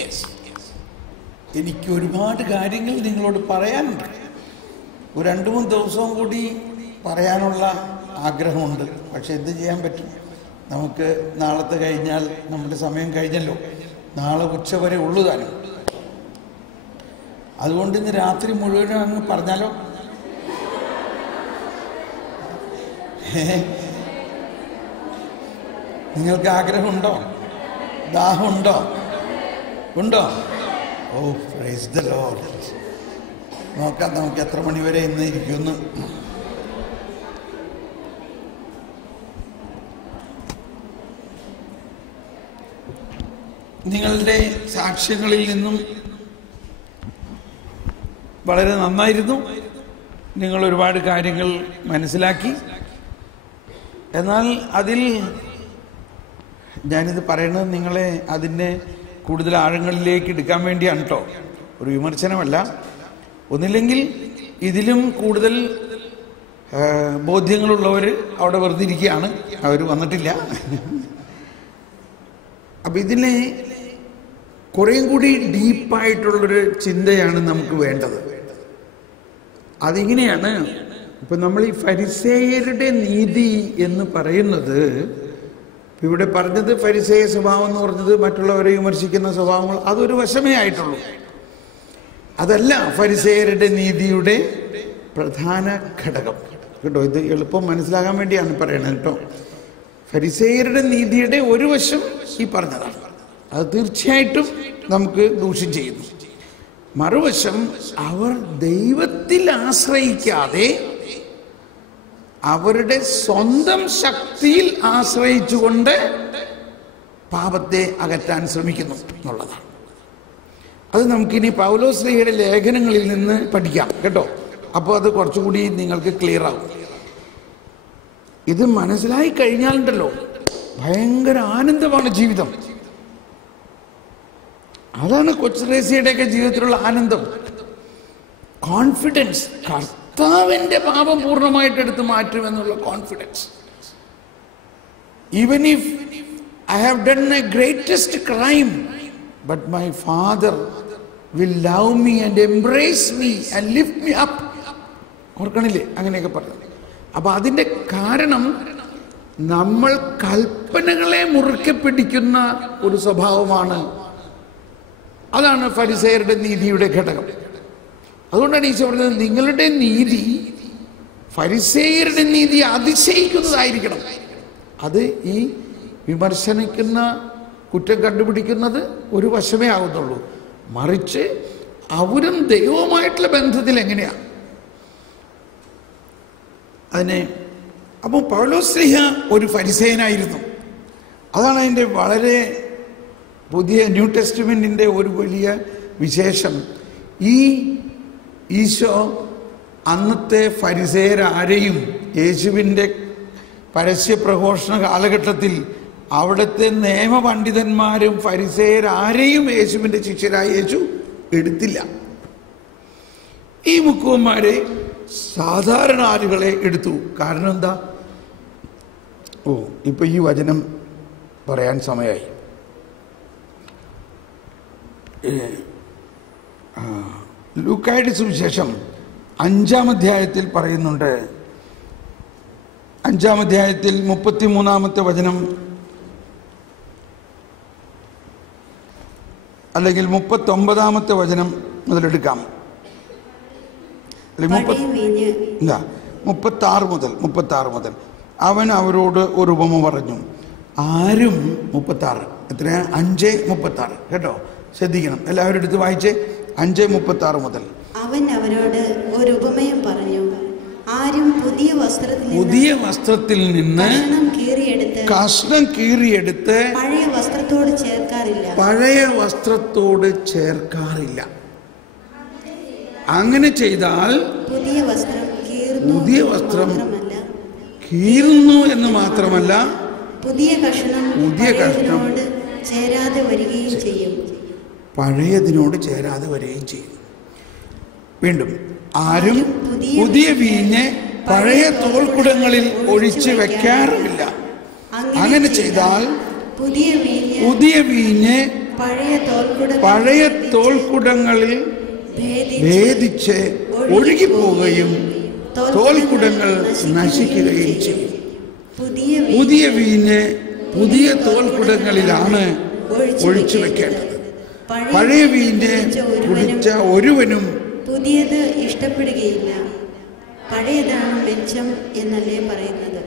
Yes, എനിക്ക് ഒരുപാട് കാര്യങ്ങൾ നിങ്ങളോട് പറയാനുണ്ട്. ഒരു 2-3 ദിവസവും കൂടി പറയാനുള്ള ആഗ്രഹമുണ്ട്. പക്ഷെ എന്ത് ചെയ്യാൻ പറ്റും? നമുക്ക് നാളത്തെ കഴിഞ്ഞാൽ നമ്മുടെ സമയം കഴിഞ്ഞല്ലോ. നാളെ ഉച്ചവരെ ഉള്ളു താനും. അതുകൊണ്ട് ഇന്ന് രാത്രി മുഴുവനും അങ്ങ് പറഞ്ഞാലോ? നിങ്ങൾക്ക് ആഗ്രഹമുണ്ടോ? ദാഹമുണ്ടോ? ഉണ്ടോ? ഓ, പ്രൈസ് ദി ലോർഡ്. നോക്കാം നമുക്ക് എത്ര മണിവരെ ഇന്ന് ഇരിക്കുന്നു. നിങ്ങളുടെ സാക്ഷ്യങ്ങളിൽ നിന്നും വളരെ നന്നായിരുന്നു. നിങ്ങൾ ഒരുപാട് കാര്യങ്ങൾ മനസ്സിലാക്കി. എന്നാൽ അതിൽ ഞാനിത് പറയുന്നത് നിങ്ങളെ അതിൻ്റെ കൂടുതൽ ആഴങ്ങളിലേക്ക് എടുക്കാൻ വേണ്ടിയാണ് കേട്ടോ, ഒരു വിമർശനമല്ല. ഒന്നില്ലെങ്കിൽ ഇതിലും കൂടുതൽ ബോധ്യങ്ങളുള്ളവർ അവിടെ വെറുതെ ഇരിക്കുകയാണ്, അവർ വന്നിട്ടില്ല. അപ്പം ഇതിനെ കുറേയും കൂടി ഡീപ്പായിട്ടുള്ളൊരു ചിന്തയാണ് നമുക്ക് വേണ്ടത്. അതിങ്ങനെയാണ്. ഇപ്പം നമ്മൾ ഈ ഫരിസേയരുടെ നീതി എന്ന് പറയുന്നത്, ഇവിടെ പറഞ്ഞത് ഫരിസേയ സ്വഭാവം എന്ന് പറഞ്ഞത് മറ്റുള്ളവരെ വിമർശിക്കുന്ന സ്വഭാവങ്ങൾ, അതൊരു വശമേ ആയിട്ടുള്ളൂ. അതല്ല ഫരിസേയരുടെ നീതിയുടെ പ്രധാന ഘടകം കേട്ടോ. ഇത് എളുപ്പം മനസ്സിലാകാൻ വേണ്ടിയാണ് പറയണത് കേട്ടോ. ഫരിസേയരുടെ നീതിയുടെ ഒരു വശം ഈ പറഞ്ഞതാണ്, അത് തീർച്ചയായിട്ടും നമുക്ക് ദൂഷ്യം ചെയ്യുന്നു. മറുവശം, അവർ ദൈവത്തിൽ ആശ്രയിക്കാതെ അവരുടെ സ്വന്തം ശക്തിയിൽ ആശ്രയിച്ചുകൊണ്ട് പാപത്തെ അകറ്റാൻ ശ്രമിക്കുന്നു എന്നുള്ളതാണ്. അത് നമുക്കിനി പൗലോസ്ലീഹയുടെ ലേഖനങ്ങളിൽ നിന്ന് പഠിക്കാം കേട്ടോ. അപ്പോൾ അത് കുറച്ചുകൂടി നിങ്ങൾക്ക് ക്ലിയർ ആവും. ഇത് മനസ്സിലായി കഴിഞ്ഞാലുണ്ടല്ലോ ഭയങ്കര ആനന്ദമാണ് ജീവിതം. അതാണ് കൊച്ചുറേസിയുടെയൊക്കെ ജീവിതത്തിലുള്ള ആനന്ദം, കോൺഫിഡൻസ്. കർത്താവിൻ്റെ പാപം പൂർണ്ണമായിട്ട് എടുത്ത് മാറ്റുമെന്നുള്ള confidence. Even if I have done a greatest crime, but my father will love me and embrace me and lift me up. ഓർക്കണില്ലേ അങ്ങനെയൊക്കെ പറഞ്ഞത്? അപ്പൊ അതിൻ്റെ കാരണം നമ്മൾ കൽപ്പനകളെ മുറുക്കെ പിടിക്കുന്ന ഒരു സ്വഭാവമാണ്. അതാണ് ഫരിസേയരുടെ നീതിയുടെ ഘടകം. അതുകൊണ്ടാണ് ഈശോ പറഞ്ഞത്, നിങ്ങളുടെ നീതി ഫരിസേയരുടെ നീതി അതിശയിക്കുന്നതായിരിക്കണം. അത് ഈ വിമർശനിക്കുന്ന, കുറ്റം കണ്ടുപിടിക്കുന്നത് ഒരു വശമേ ആകുന്നുള്ളൂ. മറിച്ച് അവരും ദൈവവുമായിട്ടുള്ള ബന്ധത്തിൽ എങ്ങനെയാണ് അതിനെ. അപ്പോൾ പൗലോസ്ലീഹ ഒരു ഫരിസേയനായിരുന്നു. അതാണ് അതിൻ്റെ വളരെ പുതിയ ന്യൂ ടെസ്റ്റ്മെൻറ്റിൻ്റെ ഒരു വലിയ വിശേഷം. ഈ ഈശോ അന്നത്തെ ഫരിസേയരാരെയും യേശുവിൻ്റെ പരസ്യപ്രഘോഷണ കാലഘട്ടത്തിൽ അവിടുത്തെ നിയമപണ്ഡിതന്മാരും ഫരിസേയരാരെയും യേശുവിൻ്റെ ശിഷ്യരായി യേശു എടുത്തില്ല. ഈ മുക്കുവന്മാരെ, സാധാരണ ആളുകളെ എടുത്തു. കാരണം എന്താ? ഇപ്പൊ ഈ വചനം പറയാൻ സമയമായി. ലൂക്കായുടെ സുവിശേഷം 5-ാം അധ്യായത്തിൽ പറയുന്നുണ്ട്. 5-ാം അധ്യായത്തിൽ 33-ാമത്തെ വചനം, അല്ലെങ്കിൽ 39-ാമത്തെ വചനം മുതലെടുക്കാം. 36 മുതൽ അവൻ അവരോട് ഒരു ഉപമ പറഞ്ഞു. ആരും 36 എത്രയാ? 5:36 കേട്ടോ, ശ്രദ്ധിക്കണം. എല്ലാവരും എടുത്ത് വായിച്ചേ. 5:36 മുതൽ. അവൻ അവരോട് ഒരു ഉപമയും പറഞ്ഞു. ആരും പുതിയ വസ്ത്രത്തിൽ നിന്ന് കഷ്ണം കീറിയെടുത്ത് പഴയ വസ്ത്രത്തോട് ചേർക്കാറില്ല. അങ്ങനെ ചെയ്താൽ പുതിയ വസ്ത്രം കീറുന്നു എന്ന് മാത്രമല്ല, പുതിയ കഷ്ണം ചേരാതെ വരികയും ചെയ്യും. പഴയതിനോട് ചേരാതെ വരികയും ചെയ്യും. വീണ്ടും, ആരും പുതിയ വീഞ്ഞ് പഴയ തോൽക്കുടങ്ങളിൽ ഒഴിച്ച് വെക്കാറില്ല. അങ്ങനെ ചെയ്താൽ പുതിയ വീഞ്ഞ് പഴയ തോൽക്കുടങ്ങളിൽ ഭേദിച്ച് ഒഴുകിപ്പോവുകയും തോൽക്കുടങ്ങൾ നശിക്കുകയും ചെയ്യും. പുതിയ വീഞ്ഞ് പുതിയ തോൽക്കുടങ്ങളിലാണ് ഒഴിച്ചു വെക്കേണ്ടത്. പഴയ വീഞ്ഞ് കുടിച്ച ഒരുവനും പുതിയത് ഇഷ്ടപ്പെടുകയില്ല. പഴയതാണ് മെച്ചം എന്നല്ലേ പറയുന്നത്.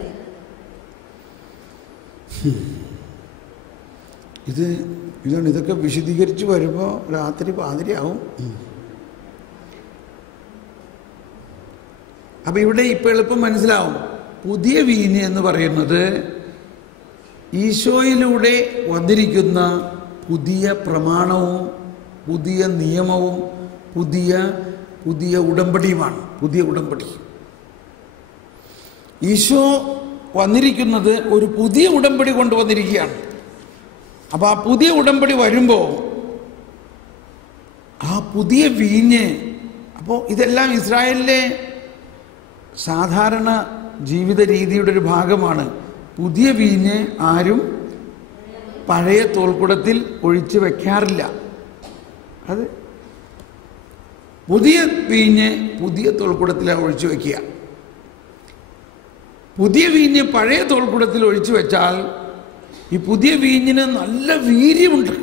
ഇതൊക്കെ വിശദീകരിച്ച് വരുമ്പോൾ രാത്രി പാതിരിയാവും. അപ്പം ഇവിടെ ഇപ്പം എളുപ്പം മനസ്സിലാവും. പുതിയ വീഞ്ഞ് എന്ന് പറയുന്നത് ഈശോയിലൂടെ വന്നിരിക്കുന്ന പുതിയ പ്രമാണവും പുതിയ നിയമവും പുതിയ ഉടമ്പടിയുമാണ്. പുതിയ ഉടമ്പടി. ഈശോ വന്നിരിക്കുന്നത് ഒരു പുതിയ ഉടമ്പടി കൊണ്ടുവന്നിരിക്കുകയാണ്. അപ്പോൾ ആ പുതിയ ഉടമ്പടി വരുമ്പോൾ ആ പുതിയ വീഞ്ഞ്, അപ്പോൾ ഇതെല്ലാം ഇസ്രായേലിലെ സാധാരണ ജീവിത രീതിയുടെ ഒരു ഭാഗമാണ്. പുതിയ വീഞ്ഞ് ആരും പഴയ തോൽക്കുടത്തിൽ ഒഴിച്ചു വെക്കാറില്ല. അത് പുതിയ വീഞ്ഞ് പുതിയ തോൽക്കുടത്തിലാണ് ഒഴിച്ചു വെക്കുക. പുതിയ വീഞ്ഞ് പഴയ തോൽക്കുടത്തിൽ ഒഴിച്ചു വെച്ചാൽ ഈ പുതിയ വീഞ്ഞിന് നല്ല വീര്യമുണ്ട്.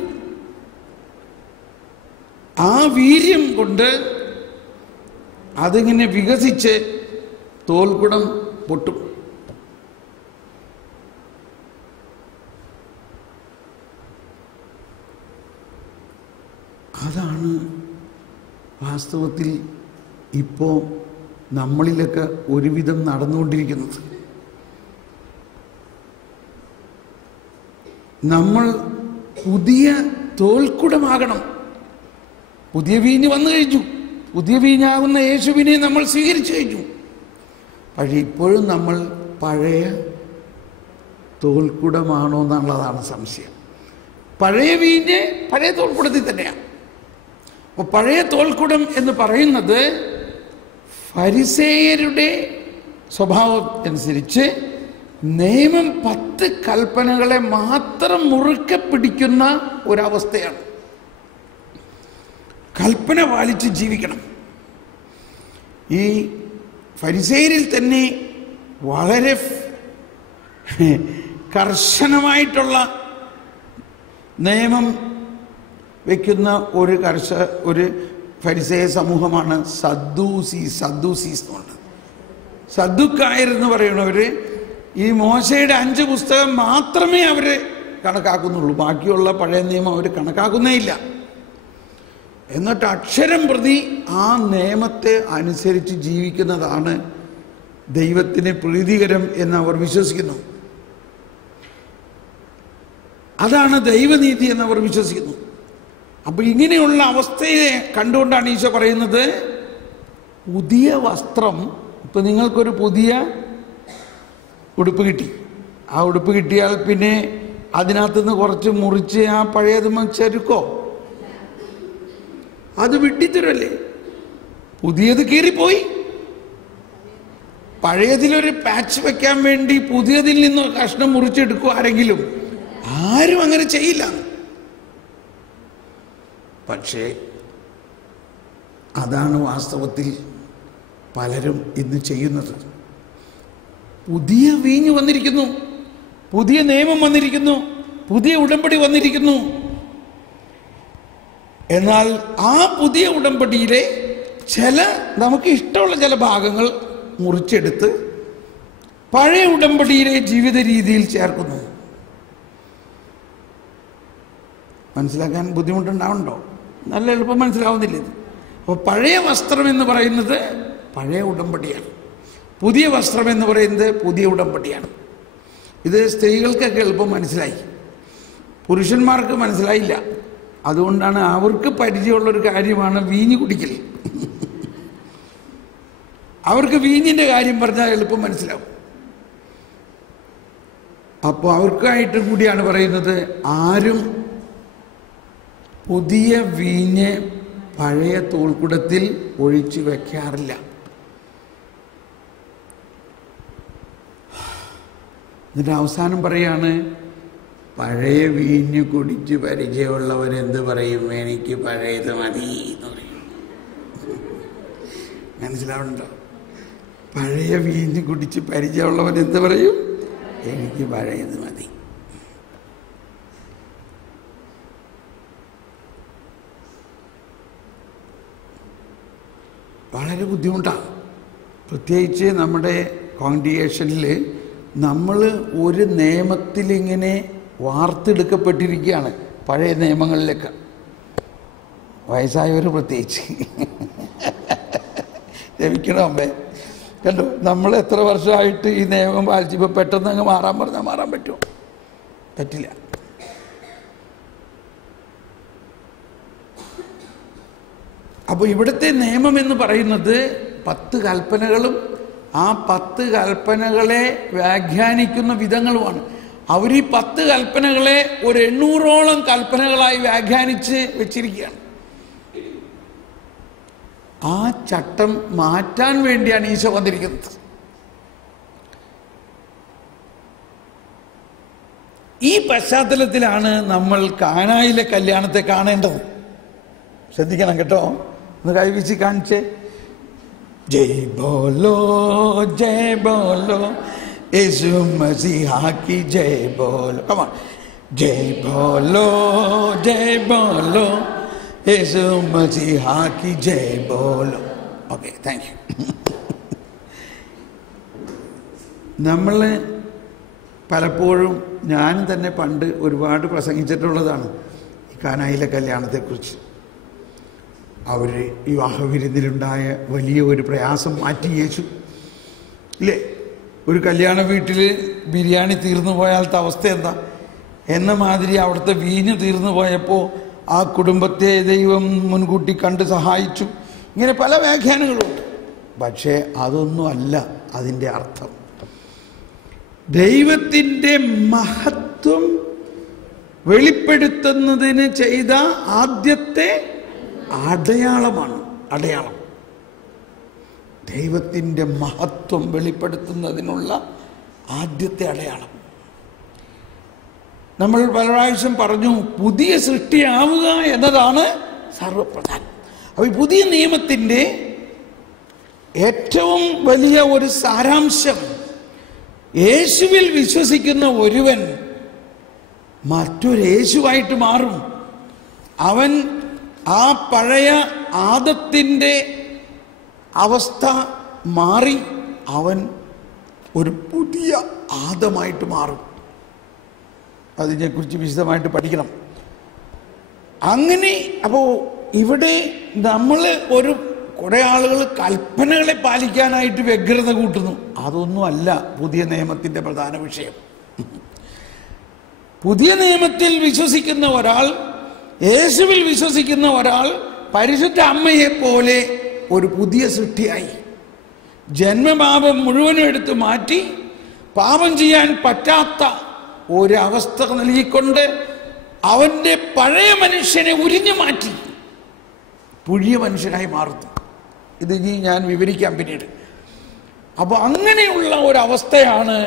ആ വീര്യം കൊണ്ട് അതിങ്ങനെ വികസിച്ച് തോൽക്കുടം പൊട്ടും. അതാണ് വാസ്തവത്തിൽ ഇപ്പോൾ നമ്മളിലൊക്കെ ഒരുവിധം നടന്നുകൊണ്ടിരിക്കുന്നത്. നമ്മൾ പുതിയ തോൽക്കുടമാകണം. പുതിയ വീഞ്ഞ് വന്നു കഴിഞ്ഞു. പുതിയ വീഞ്ഞാകുന്ന യേശുവിനെ നമ്മൾ സ്വീകരിച്ചു കഴിഞ്ഞു. പക്ഷേ ഇപ്പോഴും നമ്മൾ പഴയ തോൽക്കുടമാണോ എന്നുള്ളതാണ് സംശയം. പഴയ വീഞ്ഞ് പഴയ തോൽക്കുടത്തിൽ തന്നെയാണ്. അപ്പോൾ പഴയ തോൽക്കുടം എന്ന് പറയുന്നത് ഫരിസേയരുടെ സ്വഭാവം അനുസരിച്ച് നിയമം 10 കൽപ്പനകളെ മാത്രം മുറുക്കെ പിടിക്കുന്ന ഒരവസ്ഥയാണ്. കൽപ്പന പാലിച്ച് ജീവിക്കണം. ഈ ഫരിസേയരിൽ തന്നെ വളരെ കർശനമായിട്ടുള്ള നിയമം വയ്ക്കുന്ന ഒരു ഫരിസേയ സമൂഹമാണ് സദ്ദൂസീസ് എന്നുള്ളത്. സദ്ദുക്കായർ എന്ന് പറയുന്നവർ ഈ മോശയുടെ 5 പുസ്തകം മാത്രമേ അവർ കണക്കാക്കുന്നുള്ളൂ. ബാക്കിയുള്ള പഴയ നിയമം അവർ കണക്കാക്കുന്നേ ഇല്ല. എന്നിട്ട് അക്ഷരം പ്രതി ആ നിയമത്തെ അനുസരിച്ച് ജീവിക്കുന്നതാണ് ദൈവത്തിന് പ്രീതികരം എന്ന് അവർ വിശ്വസിക്കുന്നു. അതാണ് ദൈവനീതി എന്നവർ വിശ്വസിക്കുന്നു. അപ്പോൾ ഇങ്ങനെയുള്ള അവസ്ഥയെ കണ്ടുകൊണ്ടാണ് ഈശോ പറയുന്നത്, പുതിയ വസ്ത്രം. ഇപ്പം നിങ്ങൾക്കൊരു പുതിയ ഉടുപ്പ് കിട്ടി. ആ ഉടുപ്പ് കിട്ടിയാൽ പിന്നെ അതിനകത്തുനിന്ന് കുറച്ച് മുറിച്ച് ആ പഴയത് ചെരുക്കോ? അത് വിട്ടിത്തരല്ലേ. പുതിയത് കീറിപ്പോയി. പഴയതിലൊരു പാച്ച് വെക്കാൻ വേണ്ടി പുതിയതിൽ നിന്ന് കഷ്ണം മുറിച്ചെടുക്കും ആരെങ്കിലും? ആരും അങ്ങനെ ചെയ്യില്ല. പക്ഷേ അതാണ് വാസ്തവത്തിൽ പലരും ഇന്ന് ചെയ്യുന്നത്. പുതിയ വീഞ്ഞ് വന്നിരിക്കുന്നു, പുതിയ നിയമം വന്നിരിക്കുന്നു, പുതിയ ഉടമ്പടി വന്നിരിക്കുന്നു. എന്നാൽ ആ പുതിയ ഉടമ്പടിയിലെ നമുക്ക് ഇഷ്ടമുള്ള ചില ഭാഗങ്ങൾ മുറിച്ചെടുത്ത് പഴയ ഉടമ്പടിയിലെ ജീവിത രീതിയിൽ ചേർക്കുന്നു. മനസ്സിലാക്കാൻ ബുദ്ധിമുട്ടുണ്ടാവുന്നുണ്ടോ? നല്ല എളുപ്പം മനസ്സിലാവുന്നില്ല ഇത്. അപ്പോൾ പഴയ വസ്ത്രം എന്ന് പറയുന്നത് പഴയ ഉടമ്പടിയാണ്. പുതിയ വസ്ത്രം എന്ന് പറയുന്നത് പുതിയ ഉടമ്പടിയാണ്. ഇത് സ്ത്രീകൾക്കൊക്കെ എളുപ്പം മനസ്സിലായി, പുരുഷന്മാർക്ക് മനസ്സിലായില്ല. അതുകൊണ്ടാണ് അവർക്ക് പരിചയമുള്ളൊരു കാര്യമാണ് വീഞ്ഞ് കുടിക്കൽ. അവർക്ക് വീഞ്ഞിൻ്റെ കാര്യം പറഞ്ഞാൽ എളുപ്പം മനസ്സിലാവും. അപ്പോൾ അവർക്കായിട്ട് കൂടിയാണ് പറയുന്നത്, ആരും പുതിയ വീഞ്ഞ് പഴയ തോൽക്കുടത്തിൽ ഒഴിച്ചു വെക്കാറില്ല. എന്നിട്ട് അവസാനം പറയാണ്, പഴയ വീഞ്ഞ് കുടിച്ച് പരിചയമുള്ളവൻ എന്ത് പറയും? എനിക്ക് പഴയത് മതി എന്ന് പറയും. മനസ്സിലാവുന്നുണ്ടോ? പഴയ വീഞ്ഞ് കുടിച്ച് പരിചയമുള്ളവൻ എന്ത് പറയും? എനിക്ക് പഴയത് മതി. വളരെ ബുദ്ധിമുട്ടാണ്. പ്രത്യേകിച്ച് നമ്മുടെ കോൺഗ്രിഗേഷനിൽ നമ്മൾ ഒരു നിയമത്തിലിങ്ങനെ വാർത്തെടുക്കപ്പെട്ടിരിക്കുകയാണ്, പഴയ നിയമങ്ങളിലൊക്കെ. വയസ്സായവർ പ്രത്യേകിച്ച് ലഭിക്കണോ അമ്മേ? കണ്ടോ, നമ്മൾ എത്ര വർഷമായിട്ട് ഈ നിയമം പാലിച്ച് ഇപ്പോൾ പെട്ടെന്ന് അങ്ങ് മാറാൻ പറഞ്ഞാൽ മാറാൻ പറ്റുമോ? പറ്റില്ല. അപ്പോൾ ഇവിടുത്തെ നിയമം എന്ന് പറയുന്നത് 10 കൽപ്പനകളും ആ 10 കൽപ്പനകളെ വ്യാഖ്യാനിക്കുന്ന വിധങ്ങളുമാണ്. അവർ ഈ 10 കൽപ്പനകളെ ഒരു 800ഓളം കൽപ്പനകളായി വ്യാഖ്യാനിച്ച് വെച്ചിരിക്കുകയാണ്. ആ ചട്ടം മാറ്റാൻ വേണ്ടിയാണ് ഈശോ വന്നിരിക്കുന്നത്. ഈ പശ്ചാത്തലത്തിലാണ് നമ്മൾ കാനായിലെ കല്യാണത്തെ കാണേണ്ടത്. ശ്രദ്ധിക്കണം കേട്ടോ. ഒന്ന് കൈവീശി കാണിച്ചേ. ജയ് ബോലോ ജയ് ബോലോ യേശു മസീഹാ കി ജയ് ബോലോ. come on. ജയ് ബോലോ ജയ് ബോലോ യേശു മസീഹാ കി ജയ് ബോലോ. Okay, thank you. നമ്മൾ പലപ്പോഴും ഞാൻ തന്നെ പണ്ട് ഒരുപാട് പ്രസംഗിച്ചിട്ടുള്ളതാണ് ഈ കാനായിലെ കല്യാണത്തെക്കുറിച്ച്. അവർ വിവാഹവിരുന്നിലുണ്ടായ വലിയ ഒരു പ്രയാസം മാറ്റി യേശു ഇല്ലേ? ഒരു കല്യാണ വീട്ടിൽ ബിരിയാണി തീർന്നു പോയാലത്തെ അവസ്ഥ എന്താ എന്ന മാതിരി അവിടുത്തെ വീഞ്ഞ് തീർന്നു പോയപ്പോൾ ആ കുടുംബത്തെ ദൈവം മുൻകൂട്ടി കണ്ട് സഹായിച്ചു. ഇങ്ങനെ പല വ്യാഖ്യാനങ്ങളുണ്ട്. പക്ഷേ അതൊന്നുമല്ല അതിൻ്റെ അർത്ഥം. ദൈവത്തിൻ്റെ മഹത്വം വെളിപ്പെടുത്തുന്നതിന് ചെയ്ത ആദ്യത്തെ അടയാളമാണ്. അടയാളം ദൈവത്തിൻ്റെ മഹത്വം വെളിപ്പെടുത്തുന്നതിനുള്ള ആദ്യത്തെ അടയാളം. നമ്മൾ പല പ്രാവശ്യം പറഞ്ഞു, പുതിയ സൃഷ്ടിയാവുക എന്നതാണ് സർവപ്രധാനം. അപ്പോൾ ഈ പുതിയ നിയമത്തിൻ്റെ ഏറ്റവും വലിയ ഒരു സാരാംശം, യേശുവിൽ വിശ്വസിക്കുന്ന ഒരുവൻ മറ്റൊരു യേശുവായിട്ട് മാറും. അവൻ ആ പഴയ ആദത്തിൻ്റെ അവസ്ഥ മാറി അവൻ ഒരു പുതിയ ആദമായിട്ട് മാറും. അതിനെക്കുറിച്ച് വിശദമായിട്ട് പഠിക്കണം. അങ്ങനെ അപ്പോൾ ഇവിടെ നമ്മൾ കുറേ ആളുകൾ കൽപ്പനകളെ പാലിക്കാനായിട്ട് വ്യഗ്രത കൂട്ടുന്നു. അതൊന്നുമല്ല പുതിയ നിയമത്തിൻ്റെ പ്രധാന വിഷയം. പുതിയ നിയമത്തിൽ വിശ്വസിക്കുന്ന ഒരാൾ, യേശുവിൽ വിശ്വസിക്കുന്ന ഒരാൾ പരിശുദ്ധ അമ്മയെ പോലെ ഒരു പുതിയ സൃഷ്ടിയായി ജന്മപാപം മുഴുവനും എടുത്ത് മാറ്റി പാപം ചെയ്യാൻ പറ്റാത്ത ഒരവസ്ഥ നൽകിക്കൊണ്ട് അവൻ്റെ പഴയ മനുഷ്യനെ ഉരിഞ്ഞു മാറ്റി പുതിയ മനുഷ്യനായി മാറുന്നു. ഇത് ഇനി ഞാൻ വിവരിക്കാം പിന്നീട്. അപ്പോൾ അങ്ങനെയുള്ള ഒരവസ്ഥയാണ്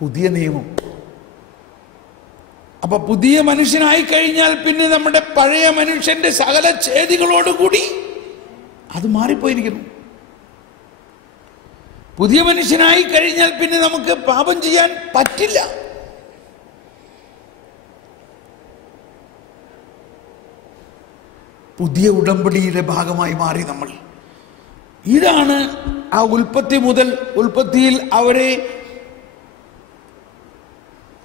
പുതിയ നിയമം. അപ്പൊ പുതിയ മനുഷ്യനായി കഴിഞ്ഞാൽ പിന്നെ നമ്മുടെ പഴയ മനുഷ്യന്റെ സകല ഛേദികളോടുകൂടി അത് മാറിപ്പോയിരിക്കുന്നു. പുതിയ മനുഷ്യനായി കഴിഞ്ഞാൽ പിന്നെ നമുക്ക് പാപം ചെയ്യാൻ പറ്റില്ല. പുതിയ ഉടമ്പടിയുടെ ഭാഗമായി മാറി നമ്മൾ. ഇതാണ് ആ ഉൽപ്പത്തി മുതൽ, ഉൽപ്പത്തിയിൽ അവരെ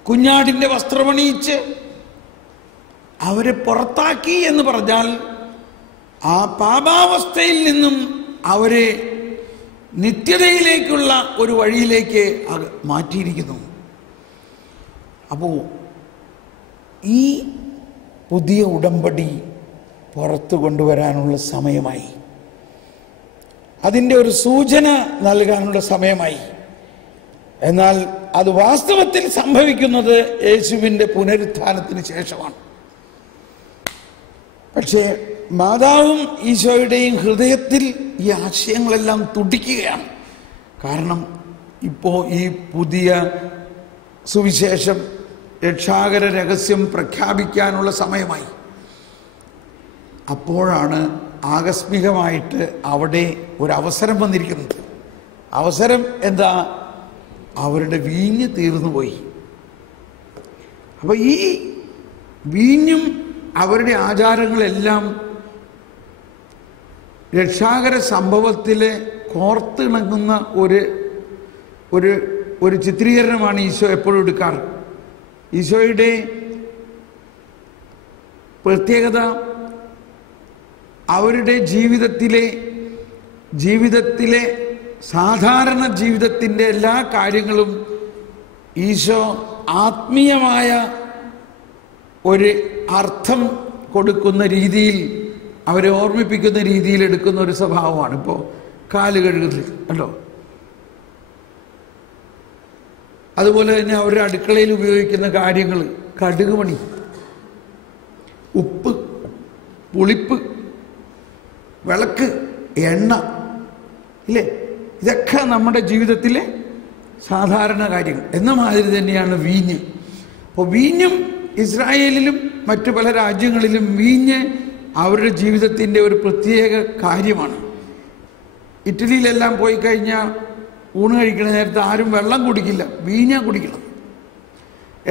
കുഞ്ഞാടിൻ്റെ വസ്ത്രമണിയിച്ച് അവരെ പുറത്താക്കി എന്ന് പറഞ്ഞാൽ ആ പാപാവസ്ഥയിൽ നിന്നും അവരെ നിത്യതയിലേക്കുള്ള ഒരു വഴിയിലേക്ക് മാറ്റിയിരിക്കുന്നു. അപ്പോൾ ഈ പുതിയ ഉടമ്പടി പുറത്തു കൊണ്ടുവരാനുള്ള സമയമായി, അതിൻ്റെ ഒരു സൂചന നൽകാനുള്ള സമയമായി. എന്നാൽ അത് വാസ്തവത്തിൽ സംഭവിക്കുന്നത് യേശുവിൻ്റെ പുനരുത്ഥാനത്തിന് ശേഷമാണ്. പക്ഷേ മാതാവും ഈശോയുടെയും ഹൃദയത്തിൽ ഈ ആശയങ്ങളെല്ലാം തുടിക്കുകയാണ്. കാരണം ഇപ്പോൾ ഈ പുതിയ സുവിശേഷം രക്ഷാകര രഹസ്യം പ്രഖ്യാപിക്കാനുള്ള സമയമായി. അപ്പോഴാണ് ആകസ്മികമായിട്ട് അവിടെ ഒരവസരം വന്നിരിക്കുന്നത്. അവസരം എന്താ? അവരുടെ വീഞ്ഞ് തീർന്നുപോയി. അപ്പോൾ ഈ വീഞ്ഞും അവരുടെ ആചാരങ്ങളെല്ലാം രക്ഷാകര സംഭവത്തിൽ കോർത്തിണങ്ങുന്ന ഒരു ചിത്രീകരണമാണ് ഈശോ എപ്പോഴും എടുക്കാറ്. ഈശോയുടെ പ്രത്യേകത അവരുടെ ജീവിതത്തിലെ സാധാരണ ജീവിതത്തിൻ്റെ എല്ലാ കാര്യങ്ങളും ഈശോ ആത്മീയമായ ഒരു അർത്ഥം കൊടുക്കുന്ന രീതിയിൽ, അവരെ ഓർമ്മിപ്പിക്കുന്ന രീതിയിൽ എടുക്കുന്ന ഒരു സ്വഭാവമാണ്. ഇപ്പോൾ കാല് കഴുകുന്നത് കണ്ടോ? അതുപോലെ തന്നെ അവരുടെ അടുക്കളയിൽ ഉപയോഗിക്കുന്ന കാര്യങ്ങൾ, കടുക് മണി, ഉപ്പ്, പുളിപ്പ്, വിളക്ക്, എണ്ണ, ഇല്ലേ? ഇതൊക്കെ നമ്മുടെ ജീവിതത്തിലെ സാധാരണ കാര്യങ്ങൾ. എന്ന മാതിരി തന്നെയാണ് വീഞ്ഞ്. അപ്പോൾ വീഞ്ഞും ഇസ്രായേലിലും മറ്റു പല രാജ്യങ്ങളിലും വീഞ്ഞ് അവരുടെ ജീവിതത്തിൻ്റെ ഒരു പ്രത്യേക കാര്യമാണ്. ഇറ്റലിയിലെല്ലാം പോയി കഴിഞ്ഞാൽ ഊണ് കഴിക്കുന്ന നേരത്ത് ആരും വെള്ളം കുടിക്കില്ല, വീഞ്ഞാ കുടിക്കണം.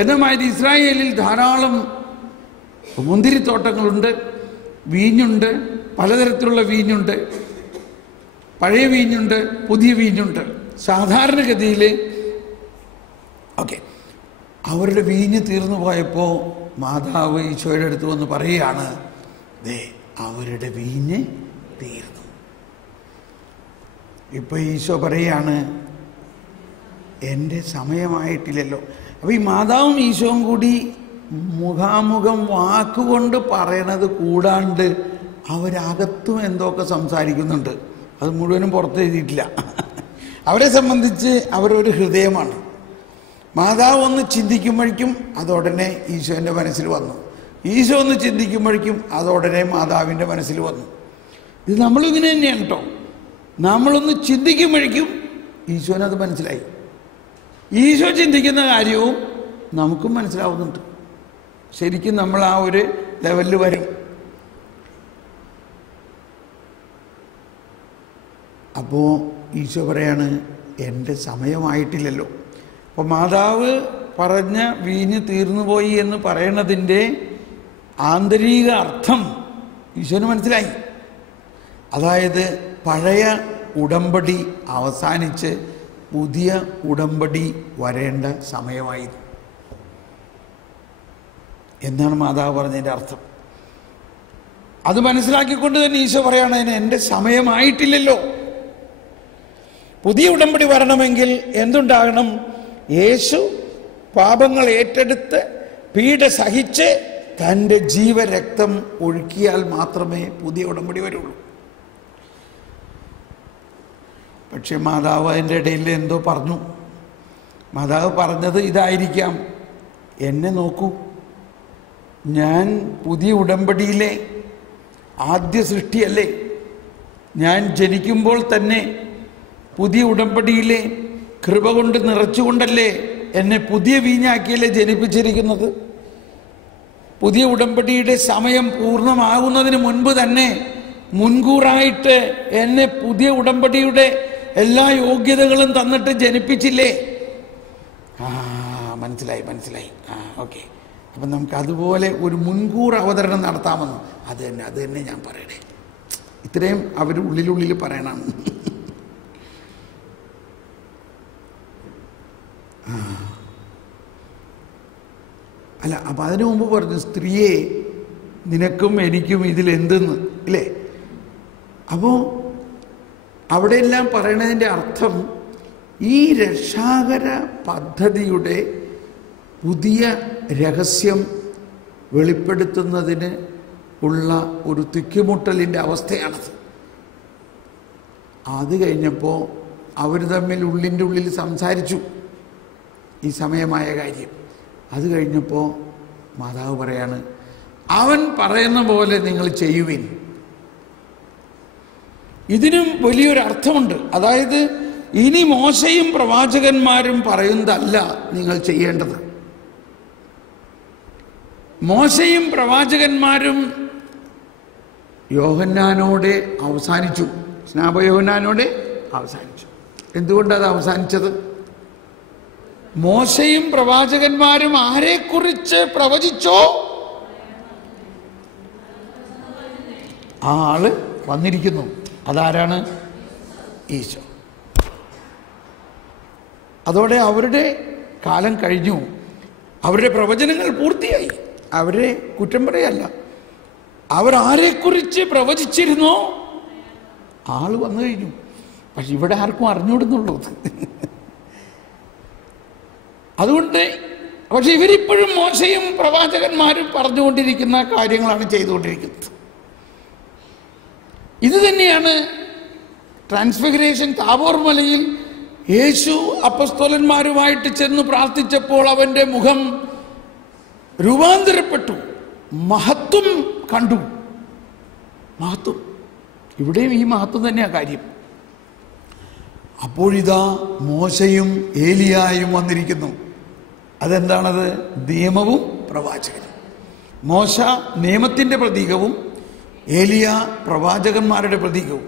എന്ന മാതിരി ഇസ്രായേലിൽ ധാരാളം മുന്തിരിത്തോട്ടങ്ങളുണ്ട്, വീഞ്ഞുണ്ട്, പലതരത്തിലുള്ള വീഞ്ഞുണ്ട്, പഴയ വീഞ്ഞുണ്ട്, പുതിയ വീഞ്ഞുണ്ട്. സാധാരണഗതിയിൽ അവരുടെ വീഞ്ഞ് തീർന്നു പോയപ്പോൾ മാതാവ് ഈശോയുടെ അടുത്ത് വന്ന് പറയുകയാണ്, ദേ അവരുടെ വീഞ്ഞ് തീർന്നു. ഇപ്പൊ ഈശോ പറയാണ്, എൻ്റെ സമയമായിട്ടില്ലല്ലോ. അപ്പൊ ഈ മാതാവും ഈശോയും കൂടി മുഖാമുഖം വാക്കുകൊണ്ട് പറയണത് കൂടാണ്ട് അവരകത്തും എന്തൊക്കെ സംസാരിക്കുന്നുണ്ട്. അത് മുഴുവനും പുറത്തെഴുതിയിട്ടില്ല. അവരെ സംബന്ധിച്ച് അവരൊരു ഹൃദയമാണ്. മാതാവ് ഒന്ന് ചിന്തിക്കുമ്പോഴേക്കും അതോടനെ ഈശോൻ്റെ മനസ്സിൽ വന്നു, ഈശോ ഒന്ന് ചിന്തിക്കുമ്പോഴേക്കും അതോടനെ മാതാവിൻ്റെ മനസ്സിൽ വന്നു. ഇത് നമ്മളിങ്ങനെ തന്നെയാണ് കേട്ടോ. നമ്മളൊന്ന് ചിന്തിക്കുമ്പോഴേക്കും ഈശോനത് മനസ്സിലായി. ഈശോ ചിന്തിക്കുന്ന കാര്യവും നമുക്കും മനസ്സിലാവുന്നുണ്ട്. ശരിക്കും നമ്മൾ ആ ഒരു ലെവലിൽ വരും. അപ്പോൾ ഈശോ പറയാണ്, എൻ്റെ സമയമായിട്ടില്ലല്ലോ. അപ്പോൾ മാതാവ് പറഞ്ഞ വീഞ്ഞ് തീർന്നുപോയി എന്ന് പറയണതിൻ്റെ ആന്തരിക അർത്ഥം ഈശോന് മനസ്സിലായി. അതായത് പഴയ ഉടമ്പടി അവസാനിച്ച് പുതിയ ഉടമ്പടി വരേണ്ട സമയമായി എന്നാണ് മാതാവ് പറഞ്ഞതിൻ്റെ അർത്ഥം. അത് മനസ്സിലാക്കിക്കൊണ്ട് തന്നെ ഈശോ പറയാണ്, എൻ്റെ സമയമായിട്ടില്ലല്ലോ. പുതിയ ഉടമ്പടി വരണമെങ്കിൽ എന്തുണ്ടാകണം? യേശു പാപങ്ങൾ ഏറ്റെടുത്ത് പീഡ സഹിച്ച് തൻ്റെ ജീവരക്തം ഒഴുക്കിയാൽ മാത്രമേ പുതിയ ഉടമ്പടി വരുള്ളൂ. പക്ഷെ മാതാവ് അതിൻ്റെ ഇടയിൽ എന്തോ പറഞ്ഞു. മാതാവ് പറഞ്ഞത് ഇതായിരിക്കാം, എന്നെ നോക്കൂ, ഞാൻ പുതിയ ഉടമ്പടിയിലെ ആദ്യ സൃഷ്ടിയല്ലേ. ഞാൻ ജനിക്കുമ്പോൾ തന്നെ പുതിയ ഉടമ്പടിയിലെ കൃപ കൊണ്ട് നിറച്ചുകൊണ്ടല്ലേ എന്നെ പുതിയ വീഞ്ഞാക്കിയല്ലേ ജനിപ്പിച്ചിരിക്കുന്നത്. പുതിയ ഉടമ്പടിയുടെ സമയം പൂർണ്ണമാകുന്നതിന് മുൻപ് തന്നെ മുൻകൂറായിട്ട് എന്നെ പുതിയ ഉടമ്പടിയുടെ എല്ലാ യോഗ്യതകളും തന്നിട്ട് ജനിപ്പിച്ചില്ലേ. മനസ്സിലായി. ഓക്കെ. അപ്പം നമുക്ക് അതുപോലെ ഒരു മുൻകൂർ അവതരണം നടത്താമെന്ന്. അത് തന്നെ ഞാൻ പറയണേ. ഇത്രയും അവർ ഉള്ളിലുള്ളിൽ പറയണം. അല്ല, അപ്പം അതിനു മുമ്പ് പറഞ്ഞു, സ്ത്രീയെ നിനക്കും എനിക്കും ഇതിലെന്തെന്ന്, ഇല്ലേ? അപ്പോൾ അവിടെയെല്ലാം പറയണതിൻ്റെ അർത്ഥം ഈ രക്ഷാകര പദ്ധതിയുടെ പുതിയ രഹസ്യം വെളിപ്പെടുത്തുന്നതിന് ഉള്ള ഒരു തിക്കുമുട്ടലിൻ്റെ അവസ്ഥയാണത്. അത് കഴിഞ്ഞപ്പോൾ അവർ തമ്മിൽ ഉള്ളിൻ്റെ ഉള്ളിൽ സംസാരിച്ചു ഈ സമയമായ കാര്യം. അത് കഴിഞ്ഞപ്പോൾ മാതാവ് പറയാണ്, അവൻ പറയുന്ന പോലെ നിങ്ങൾ ചെയ്യുവിൻ. ഇതിനും വലിയൊരർത്ഥമുണ്ട്. അതായത് ഇനി മോശയും പ്രവാചകന്മാരും പറയുന്നതല്ല നിങ്ങൾ ചെയ്യേണ്ടത്. മോശയും പ്രവാചകന്മാരും യോഹന്നാനോട് അവസാനിച്ചു. സ്നാപക യോഹന്നാനോട് അവസാനിച്ചു. എന്തുകൊണ്ടത് അവസാനിച്ചത്? മോശയും പ്രവാചകന്മാരും ആരെക്കുറിച്ച് പ്രവചിച്ചോ ആ ആള് വന്നിരിക്കുന്നു. അതാരാണ്? ഈശോ. അതോടെ അവരുടെ കാലം കഴിഞ്ഞു. അവരുടെ പ്രവചനങ്ങൾ പൂർത്തിയായി. അവരെ കുറ്റം പറയല്ല. അവർ ആരെക്കുറിച്ച് പ്രവചിച്ചിരുന്നോ ആള് വന്നു കഴിഞ്ഞു. പക്ഷെ ഇവിടെ ആർക്കും അറിഞ്ഞുവിടുന്നുള്ളൂ. അതുകൊണ്ട് പക്ഷെ ഇവരിപ്പോഴും മോശയും പ്രവാചകന്മാരും പറഞ്ഞുകൊണ്ടിരിക്കുന്ന കാര്യങ്ങളാണ് ചെയ്തുകൊണ്ടിരിക്കുന്നത്. ഇത് തന്നെയാണ് ട്രാൻസ്ഫിഗറേഷൻ. താബോർ മലയിൽ യേശു അപ്പസ്തോലന്മാരുമായിട്ട് ചെന്ന് പ്രാർത്ഥിച്ചപ്പോൾ അവന്റെ മുഖം രൂപാന്തരപ്പെട്ടു, മഹത്വം കണ്ടു. മഹത്വം. ഇവിടെയും ഈ മഹത്വം തന്നെയാണ് കാര്യം. അപ്പോഴിതാ മോശയും ഏലിയായും വന്നിരിക്കുന്നു. അതെന്താണത്? നിയമവും പ്രവാചകനും. മോശ നിയമത്തിന്റെ പ്രതീകവും ഏലിയ പ്രവാചകന്മാരുടെ പ്രതീകവും.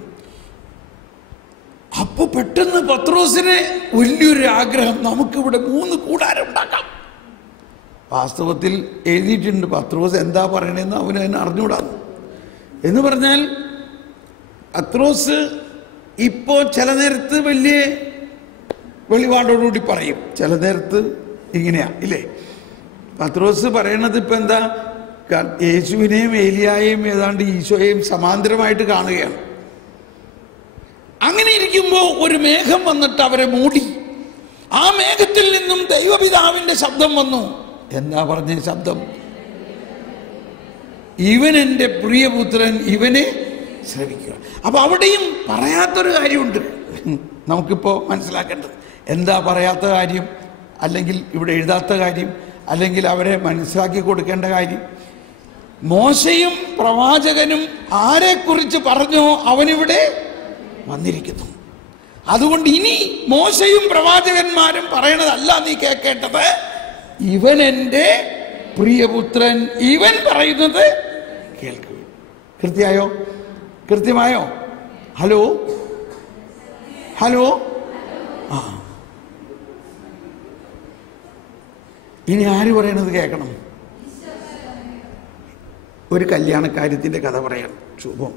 അപ്പൊ പെട്ടെന്ന് പത്രോസിന് വലിയൊരു ആഗ്രഹം, നമുക്കിവിടെ 3 കൂടാരം ഉണ്ടാക്കാം. വാസ്തവത്തിൽ എഴുതിയിട്ടുണ്ട് പത്രോസ് എന്താ പറയണതെന്ന് അവന് അതിനെ അറിഞ്ഞുകൂടാന്ന്. എന്ന് പറഞ്ഞാൽ പത്രോസ് ഇപ്പോ ചില നേരത്ത് വലിയ വെളിപാടോടുകൂടി പറയും, ചില നേരത്ത് ഇങ്ങനെയാ, ഇല്ലേ? പത്രോസ് പറയണത് ഇപ്പൊ എന്താ? യേശുവിനെയും ഏലിയായെയും ഏതാണ്ട് ഈശോയെയും സമാന്തരമായിട്ട് കാണുകയാണ്. അങ്ങനെ ഇരിക്കുമ്പോൾ ഒരു മേഘം വന്നിട്ട് അവരെ മൂടി. ആ മേഘത്തിൽ നിന്നും ദൈവപിതാവിന്റെ ശബ്ദം വന്നു. എന്താ പറഞ്ഞ ശബ്ദം? ഇവൻ എൻ്റെ പ്രിയപുത്രൻ, ഇവനെ ശ്രവിക്കുക. അപ്പൊ അവിടെയും പറയാത്തൊരു കാര്യമുണ്ട് നമുക്കിപ്പോ മനസ്സിലാക്കേണ്ടത്. എന്താ പറയാത്ത കാര്യം? അല്ലെങ്കിൽ ഇവിടെ എഴുതാത്ത കാര്യം? അല്ലെങ്കിൽ അവരെ മനസ്സിലാക്കി കൊടുക്കേണ്ട കാര്യം? മോശയും പ്രവാചകനും ആരെക്കുറിച്ച് പറഞ്ഞോ അവനിവിടെ വന്നിരിക്കുന്നു. അതുകൊണ്ട് ഇനി മോശയും പ്രവാചകന്മാരും പറയണതല്ല നീ കേൾക്കേണ്ടത്, ഇവൻ എൻ്റെ പ്രിയപുത്രൻ, ഇവൻ പറയുന്നത് കേൾക്കുക. കൃത്യമായോ? കൃത്യമായോ? Hello hello. ആ, ഇനി ആര് പറയണത് കേൾക്കണം? ഒരു കല്യാണക്കാര്യത്തിൻ്റെ കഥ പറയാം. ശുഭം.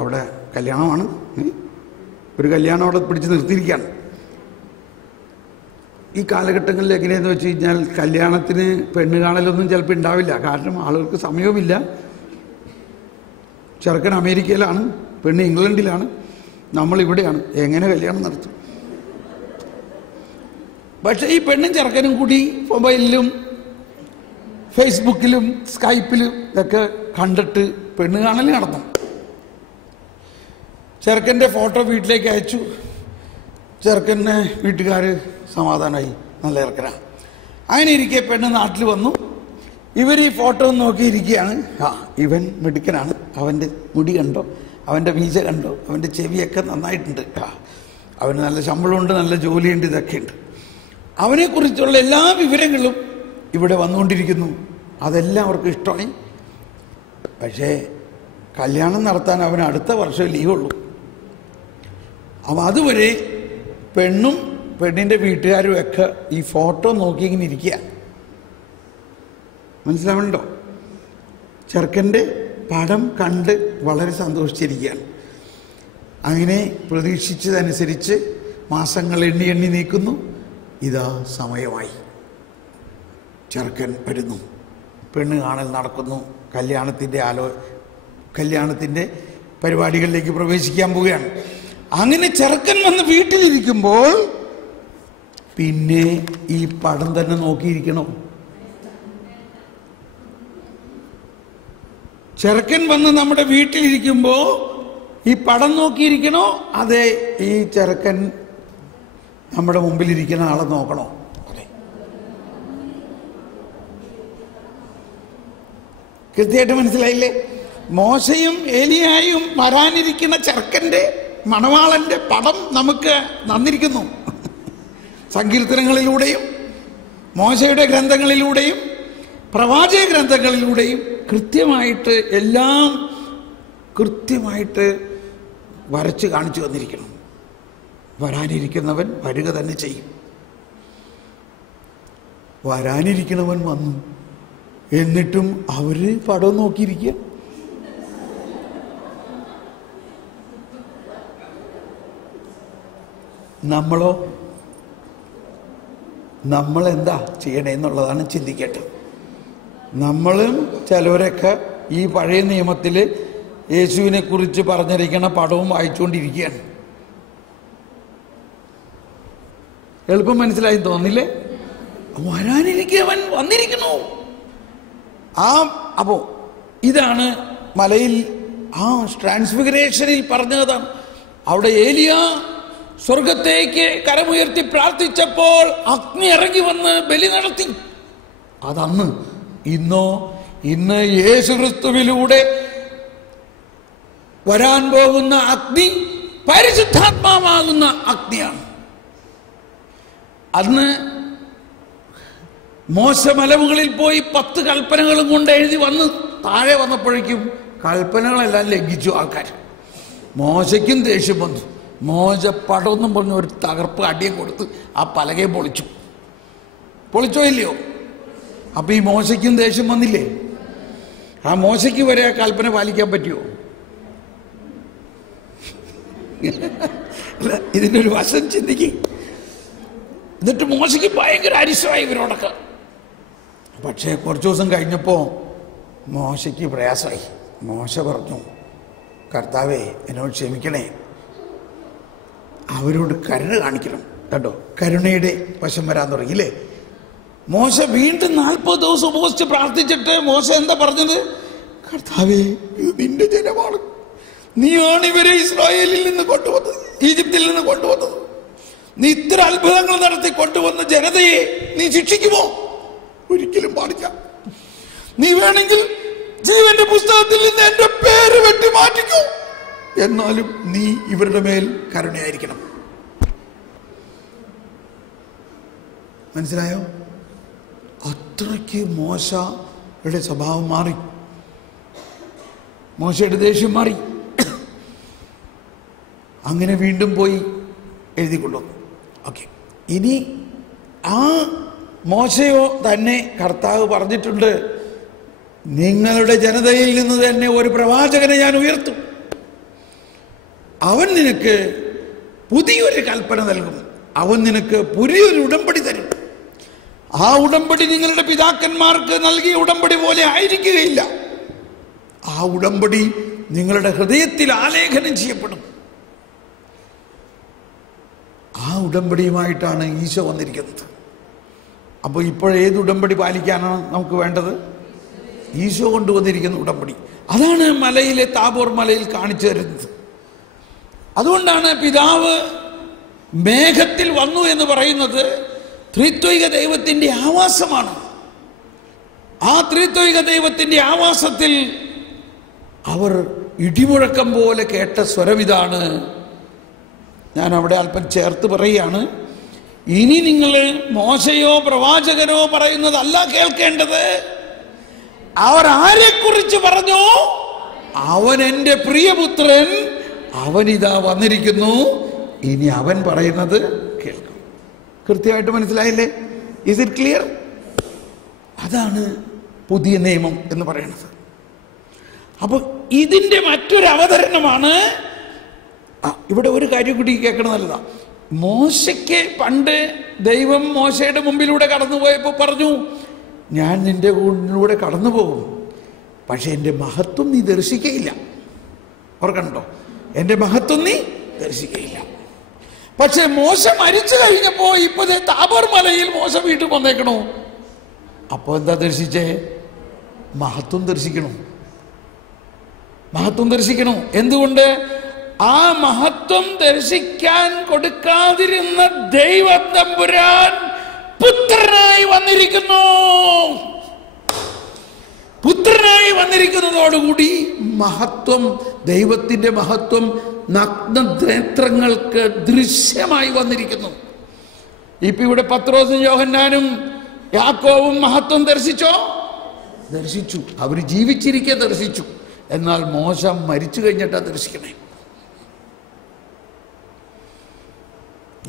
അവിടെ കല്യാണമാണ്, ഒരു കല്യാണം അവിടെ പിടിച്ച് നിർത്തിയിരിക്കുകയാണ്. ഈ കാലഘട്ടങ്ങളിൽ എങ്ങനെയെന്ന് വെച്ച് കഴിഞ്ഞാൽ കല്യാണത്തിന് പെണ്ണ് കാണലൊന്നും ചിലപ്പോൾ ഉണ്ടാവില്ല. കാരണം ആളുകൾക്ക് സമയവുമില്ല. ചെറുക്കൻ അമേരിക്കയിലാണ്, പെണ്ണ് ഇംഗ്ലണ്ടിലാണ്, നമ്മളിവിടെയാണ്. എങ്ങനെ കല്യാണം നടത്തും? പക്ഷേ ഈ പെണ്ണും ചെറുക്കനും കൂടി മൊബൈലിലും ഫേസ്ബുക്കിലും സ്കൈപ്പിലും ഇതൊക്കെ കണ്ടിട്ട് പെണ്ണ് കാണൽ നടന്നു. ചെറുക്കൻ്റെ ഫോട്ടോ വീട്ടിലേക്ക് അയച്ചു. ചെറുക്കനെ വീട്ടുകാർ സമാധാനമായി, നല്ല ചെറുക്കനാണ്. അങ്ങനെ ഇരിക്കെ പെണ്ണ് നാട്ടിൽ വന്നു. ഇവർ ഈ ഫോട്ടോ നോക്കിയിരിക്കുകയാണ്. ആ, ഇവൻ മിടുക്കനാണ്, അവൻ്റെ മുടി കണ്ടോ, അവൻ്റെ വീഴ്ച കണ്ടോ, അവൻ്റെ ചെവിയൊക്കെ നന്നായിട്ടുണ്ട്, ആ അവന് നല്ല ശമ്പളമുണ്ട്, നല്ല ജോലിയുണ്ട്, ഇതൊക്കെയുണ്ട്. അവനെക്കുറിച്ചുള്ള എല്ലാ വിവരങ്ങളും ഇവിടെ വന്നുകൊണ്ടിരിക്കുന്നു. അതെല്ലാം അവർക്ക് ഇഷ്ടമായി. പക്ഷേ കല്യാണം നടത്താൻ അവന് അടുത്ത വർഷം ലീവുള്ളൂ. അപ്പം അതുവരെ പെണ്ണും പെണ്ണിൻ്റെ വീട്ടുകാരും ഒക്കെ ഈ ഫോട്ടോ നോക്കി ഇങ്ങനെ ഇരിക്കുക. മനസ്സിലാവുന്നുണ്ടോ? ചെറുക്കൻ്റെ പടം കണ്ട് വളരെ സന്തോഷിച്ചിരിക്കുകയാണ്. അങ്ങനെ പ്രതീക്ഷിച്ചതനുസരിച്ച് മാസങ്ങൾ എണ്ണി എണ്ണി നീക്കുന്നു. ഇതാ സമയമായി. ചെറുക്കൻ വരുന്നു, പെണ്ണ് കാണൽ നടക്കുന്നു, കല്യാണത്തിൻ്റെ പരിപാടികളിലേക്ക് പ്രവേശിക്കാൻ പോവുകയാണ്. അങ്ങനെ ചെറുക്കൻ വന്ന് വീട്ടിലിരിക്കുമ്പോൾ പിന്നെ ഈ പടം തന്നെ നോക്കിയിരിക്കണോ? ചെറുക്കൻ വന്ന് നമ്മുടെ വീട്ടിലിരിക്കുമ്പോൾ ഈ പടം നോക്കിയിരിക്കണോ? അതെ, ഈ ചെറുക്കൻ നമ്മുടെ മുമ്പിലിരിക്കുന്ന ആളെ നോക്കണോ? അതെ, കൃത്യമായിട്ട് മനസ്സിലായില്ലേ? മോശയും ഏലിയായും വരാനിരിക്കുന്ന ചെറുക്കൻ്റെ മണവാളന്റെ പടം നമുക്ക് തന്നിരിക്കുന്നു. സങ്കീർത്തനങ്ങളിലൂടെയും മോശയുടെ ഗ്രന്ഥങ്ങളിലൂടെയും പ്രവാചക ഗ്രന്ഥങ്ങളിലൂടെയും കൃത്യമായിട്ട് എല്ലാം കൃത്യമായിട്ട് വരച്ച് കാണിച്ചു വന്നിരിക്കണം. വരാനിരിക്കുന്നവൻ വരിക തന്നെ ചെയ്യും. വരാനിരിക്കുന്നവൻ വന്നു, എന്നിട്ടും അവര് പടം നോക്കിയിരിക്കുക. നമ്മളോ? നമ്മളെന്താ ചെയ്യണേന്നുള്ളതാണ് ചിന്തിക്കേണ്ടത്. നമ്മളും ചിലവരൊക്കെ ഈ പഴയ നിയമത്തിൽ യേശുവിനെ കുറിച്ച് പറഞ്ഞിരിക്കണ പടവും വായിച്ചുകൊണ്ടിരിക്കുകയാണ്. എളുപ്പം മനസ്സിലായി തോന്നില്ലേ? വരാനിരിക്കവൻ വന്നിരിക്കുന്നു. അപ്പോ ഇതാണ് മലയിൽ ട്രാൻസ്ഫിഗറേഷനിൽ പറഞ്ഞതാണ്. അവിടെ ഏലിയ സ്വർഗത്തേക്ക് കരമുയർത്തി പ്രാർത്ഥിച്ചപ്പോൾ അഗ്നി ഇറങ്ങി വന്ന് ബലി നടത്തി. അതന്ന്. ഇന്ന് യേശുക്രിസ്തുവിലൂടെ വരാൻ പോകുന്ന അഗ്നി പരിശുദ്ധാത്മാവാകുന്ന അഗ്നിയാണ്. അന്ന് മോശ മലമുകളിൽ പോയി 10 കൽപ്പനകളും കൊണ്ട് എഴുതി വന്ന് താഴെ വന്നപ്പോഴേക്കും കൽപ്പനകളെല്ലാം ലംഘിച്ചു ആൾക്കാർ. മോശയ്ക്കും ദേഷ്യം വന്നു. മോശ പടമെന്നും പറഞ്ഞ് ഒരു തകർപ്പ് അടിയും കൊടുത്ത് ആ പലകയെ പൊളിച്ചോ ഇല്ലയോ? അപ്പൊ ഈ മോശയ്ക്കും ദേഷ്യം വന്നില്ലേ? ആ മോശയ്ക്ക് വരെ ആ കൽപ്പന പാലിക്കാൻ പറ്റുമോ? അല്ല, ഇതിൻ്റെ ഒരു വശം ചിന്തിക്കും. എന്നിട്ട് മോശയ്ക്ക് ഭയങ്കര അരിശമായി ഇവരോടൊക്കെ. പക്ഷേ കുറച്ച് ദിവസം കഴിഞ്ഞപ്പോൾ മോശയ്ക്ക് പ്രയാസമായി. മോശ പറഞ്ഞു, കർത്താവേ എന്നോട് ക്ഷമിക്കണേ, അവരോട് കരുണ കാണിക്കണം കേട്ടോ. കരുണയുടെ വശം വരാൻ തുടങ്ങിയില്ലേ? മോശ വീണ്ടും 40 ദിവസം ഉപവസിച്ച് പ്രാർത്ഥിച്ചിട്ട് മോശ എന്താ പറഞ്ഞത്? കർത്താവേ, ഇത് നിന്റെ ജനമാണ്, നീയാണ് ഇവരെ ഇസ്രായേലിൽ നിന്ന് കൊണ്ടുവന്നത്, ഈജിപ്തിൽ നിന്ന് കൊണ്ടുവന്നത്. നീ ഇത്ര അത്ഭുതങ്ങൾ നടത്തി കൊണ്ടുവന്ന ജനതയെ നീ ശിക്ഷിക്കുമോ? ഒരിക്കലും പാടില്ല. നീ വേണമെങ്കിൽ ജീവന്റെ പുസ്തകത്തിൽ നിന്ന് എന്റെ പേര് വെട്ടി മാറ്റിക്കോ, എന്നാലും നീ ഇവരുടെ മേൽ കരുണയായിരിക്കണം. മനസ്സിലായോ? അത്രയ്ക്ക് മോശയുടെ സ്വഭാവം മാറി, മോശയുടെ ദേഷ്യം മാറി. അങ്ങനെ വീണ്ടും പോയി എഴുതിക്കൊള്ളുന്നു. ഓക്കെ, ഇനി ആ മോശയോ തന്നെ കർത്താവ് പറഞ്ഞിട്ടുണ്ട്, നിങ്ങളുടെ ജനതയിൽ നിന്ന് തന്നെ ഒരു പ്രവാചകനെ ഞാൻ ഉയർത്തും, അവൻ നിനക്ക് പുതിയൊരു കൽപ്പന നൽകും, അവൻ നിനക്ക് പുതിയൊരു ഉടമ്പടി തരും. ആ ഉടമ്പടി നിങ്ങളുടെ പിതാക്കന്മാർക്ക് നൽകിയ ഉടമ്പടി പോലെ ആയിരിക്കുകയില്ല. ആ ഉടമ്പടി നിങ്ങളുടെ ഹൃദയത്തിൽ ആലേഖനം ചെയ്യപ്പെടും. ആ ഉടമ്പടിയുമായിട്ടാണ് ഈശോ വന്നിരിക്കുന്നത്. അപ്പോൾ ഇപ്പോഴേത് ഉടമ്പടി പാലിക്കാനാണ് നമുക്ക് വേണ്ടത്? ഈശോ കൊണ്ടുവന്നിരിക്കുന്ന ഉടമ്പടി. അതാണ് മലയിലെ താബോർ മലയിൽ കാണിച്ചു തരുന്നത്. അതുകൊണ്ടാണ് പിതാവ് മേഘത്തിൽ വന്നു എന്ന് പറയുന്നത് ത്രിത്വൈക ദൈവത്തിൻ്റെ ആവാസമാണ്. ആ ത്രിത്വൈക ദൈവത്തിൻ്റെ ആവാസത്തിൽ അവർ ഇടിമുഴക്കം പോലെ കേട്ട സ്വരമിതാണ്. ഞാൻ അവിടെ അല്പം ചേർത്ത് പറയുകയാണ്, ഇനി നിങ്ങൾ മോശയോ പ്രവാചകനോ പറയുന്നതല്ല കേൾക്കേണ്ടത്. അവർ ആരെക്കുറിച്ച് പറഞ്ഞോ, അവൻ എൻ്റെ പ്രിയപുത്രൻ, അവനിതാ വന്നിരിക്കുന്നു, ഇനി അവൻ പറയുന്നത് കേൾക്കും. കൃത്യമായിട്ട് മനസ്സിലായില്ലേ? Is it clear? അതാണ് പുതിയ നിയമം എന്ന് പറയുന്നത്. അപ്പൊ ഇതിന്റെ മറ്റൊരു അവതരണമാണ്. ഇവിടെ ഒരു കാര്യം കൂടി കേൾക്കണം, നല്ലതാ. മോശയ്ക്ക് പണ്ട് ദൈവം മോശയുടെ മുമ്പിലൂടെ കടന്നുപോയപ്പോൾ പറഞ്ഞു, ഞാൻ നിന്റെ കൂടെ കടന്നു പോകും, പക്ഷെ എൻ്റെ മഹത്വം നീ ദർശിക്കയില്ല. ഓർക്കണ്ടോ? എൻ്റെ മഹത്വം നീ ദർശിക്കയില്ല. പക്ഷെ മോശ മരിച്ചു കഴിഞ്ഞപ്പോ ഇപ്പൊ താബോർ മലയിൽ മോശ വീട്ടിൽ വന്നേക്കണോ? അപ്പൊ എന്താ ദർശിച്ചേ? മഹത്വം ദർശിക്കണം, മഹത്വം ദർശിക്കണം. എന്തുകൊണ്ട്? ആ മഹത്വം ദർശിക്കാൻ കൊടുക്കാതിരുന്ന ദൈവം തമ്പുരാൻ പുത്രനായി വന്നിരിക്കുന്നു. പുത്രനായി വന്നിരിക്കുന്നതോടുകൂടി മഹത്വം, ദൈവത്തിന്റെ മഹത്വം നഗ്നനേത്രങ്ങൾക്ക് ദൃശ്യമായി വന്നിരിക്കുന്നു. ഇപ്പൊ ഇവിടെ പത്രോസും യോഹന്നാനും യാക്കോവും മഹത്വം ദർശിച്ചോ? ദർശിച്ചു. അവർ ജീവിച്ചിരിക്കെ ദർശിച്ചു. എന്നാൽ മോശ മരിച്ചു കഴിഞ്ഞിട്ടാണ് ദർശിക്കണേ.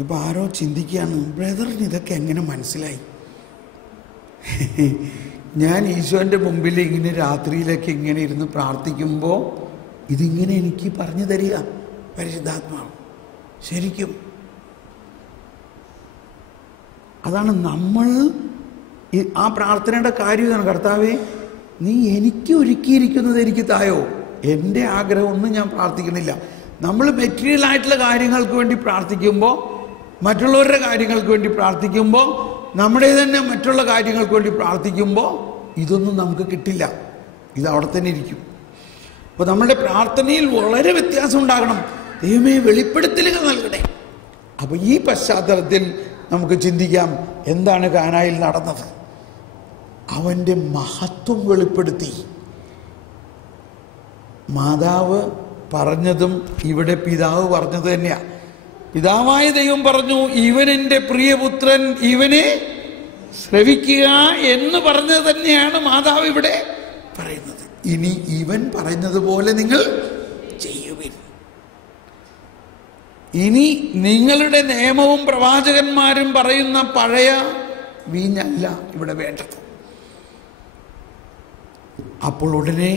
ഇപ്പം ആരോ ചിന്തിക്കുകയാണ്, ബ്രദറിന് ഇതൊക്കെ എങ്ങനെ മനസ്സിലായി? ഞാൻ ഈശോൻ്റെ മുമ്പിൽ ഇങ്ങനെ രാത്രിയിലൊക്കെ ഇങ്ങനെ ഇരുന്ന് പ്രാർത്ഥിക്കുമ്പോൾ ഇതിങ്ങനെ എനിക്ക് പറഞ്ഞു തരിക പരിശുദ്ധാത്മാവ്. ശരിക്കും അതാണ് നമ്മൾ ആ പ്രാർത്ഥനയുടെ കാര്യം. കർത്താവേ, നീ എനിക്ക് ഒരുക്കിയിരിക്കുന്നത് എനിക്ക് തായോ. എൻ്റെ ആഗ്രഹമൊന്നും ഞാൻ പ്രാർത്ഥിക്കുന്നില്ല. നമ്മൾ മെറ്റീരിയൽ ആയിട്ടുള്ള കാര്യങ്ങൾക്ക് വേണ്ടി പ്രാർത്ഥിക്കുമ്പോൾ, മറ്റുള്ളവരുടെ കാര്യങ്ങൾക്ക് വേണ്ടി പ്രാർത്ഥിക്കുമ്പോൾ, നമ്മുടെ തന്നെ മറ്റുള്ള കാര്യങ്ങൾക്ക് വേണ്ടി പ്രാർത്ഥിക്കുമ്പോൾ ഇതൊന്നും നമുക്ക് കിട്ടില്ല. ഇത് അവിടെ തന്നെ ഇരിക്കും. അപ്പോൾ നമ്മുടെ പ്രാർത്ഥനയിൽ വളരെ വ്യത്യാസം ഉണ്ടാകണം. ദൈവമേ, വെളിപ്പെടുത്തലുകൾ നൽകണേ. അപ്പോൾ ഈ പശ്ചാത്തലത്തിൽ നമുക്ക് ചിന്തിക്കാം, എന്താണ് കാനായിൽ നടന്നത്? അവൻ്റെ മഹത്വം വെളിപ്പെടുത്തി. മാതാവ് പറഞ്ഞതും ഇവിടെ പിതാവ് പറഞ്ഞത് തന്നെയാണ്. പിതാവായ ദൈവം പറഞ്ഞു, ഇവൻ എൻ്റെ പ്രിയപുത്രൻ, ഇവനെ ശ്രവിക്കുക എന്ന് പറഞ്ഞത് തന്നെയാണ് മാതാവ് ഇവിടെ പറയുന്നത്. ഇനി ഇവൻ പറയുന്നത് പോലെ നിങ്ങൾ ചെയ്യുവിൻ. ഇനി നിങ്ങളുടെ നിയമവും പ്രവാചകന്മാരും പറയുന്ന പഴയ വീഞ്ഞല്ല ഇവിടെ വേണ്ടത്. അപ്പോൾ ഉടനെ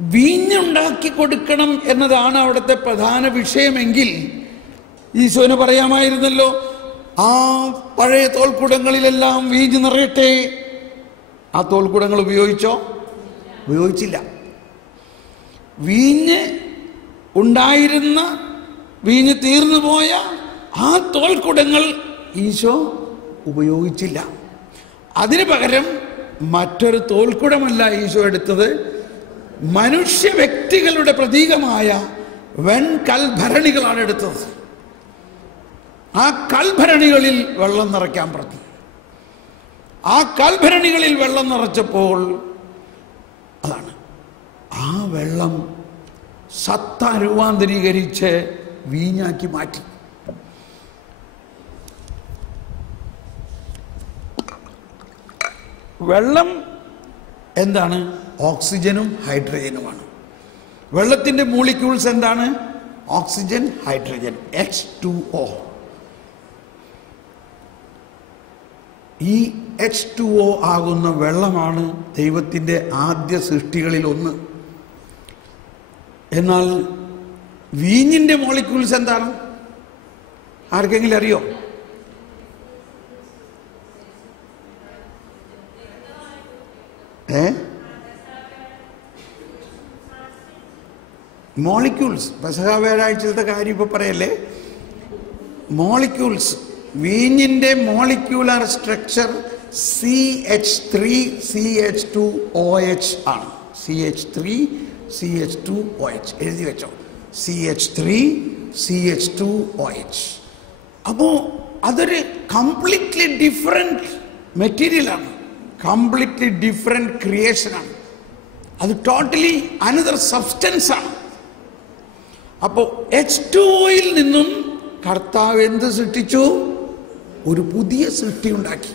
വീഞ്ഞുണ്ടാക്കി കൊടുക്കണം എന്നതാണ് അവിടുത്തെ പ്രധാന വിഷയമെങ്കിൽ ഈശോന് പറയാമായിരുന്നല്ലോ, ആ പഴയ തോൽക്കുടങ്ങളിലെല്ലാം വീഞ്ഞ് നിറയട്ടെ. ആ തോൽക്കുടങ്ങൾ ഉപയോഗിച്ചോ? ഉപയോഗിച്ചില്ല. വീഞ്ഞ് ഉണ്ടായിരുന്ന, വീഞ്ഞ് തീർന്നു പോയ ആ തോൽക്കുടങ്ങൾ ഈശോ ഉപയോഗിച്ചില്ല. അതിന് പകരം മറ്റൊരു തോൽക്കുടമല്ല ഈശോ എടുത്തത്, മനുഷ്യ വ്യക്തികളുടെ പ്രതീകമായ വെൺകൽഭരണികളാണ് എടുത്തത്. ആ കൽഭരണികളിൽ വെള്ളം നിറയ്ക്കാൻ പറഞ്ഞു. ആ കൽഭരണികളിൽ വെള്ളം നിറച്ചപ്പോൾ അതാണ് ആ വെള്ളം സത്ത രൂപാന്തരീകരിച്ച് വീഞ്ഞാക്കി മാറ്റി. വെള്ളം എന്താണ്? ഓക്സിജനും ഹൈഡ്രജനുമാണ്. വെള്ളത്തിൻ്റെ മോളിക്യൂൾസ് എന്താണ്? Oxygen, hydrogen, H2O. ഈ H2O ആകുന്ന വെള്ളമാണ് ദൈവത്തിൻ്റെ ആദ്യ സൃഷ്ടികളിൽ ഒന്ന്. എന്നാൽ വീഞ്ഞിൻ്റെ മോളിക്യൂൾസ് എന്താണ്? ആർക്കെങ്കിലും അറിയോ? മോളിക്യൂൾസ്. പെസഹ വ്യാഴാഴ്ചത്തെ കാര്യം ഇപ്പോൾ പറയല്ലേ. മോളിക്യൂൾസ്, വീഞ്ഞിൻ്റെ മോളിക്യൂലർ സ്ട്രക്ചർ CH3CH2OH ആണ്. CH3CH2OH എഴുതി വെച്ചോ. CH3CH2OH. അപ്പോൾ അതൊരു കംപ്ലീറ്റ്ലി ഡിഫറെൻറ്റ് മെറ്റീരിയലാണ്, കംപ്ലീറ്റ്ലി ഡിഫറെൻറ്റ് ക്രിയേഷനാണ്. അത് ടോട്ടലി അനദർ സബ്സ്റ്റൻസ് ആണ്. അപ്പോൾ H2Oയിൽ നിന്നും കർത്താവ് എന്ത് സൃഷ്ടിച്ചു? ഒരു പുതിയ സൃഷ്ടി ഉണ്ടാക്കി.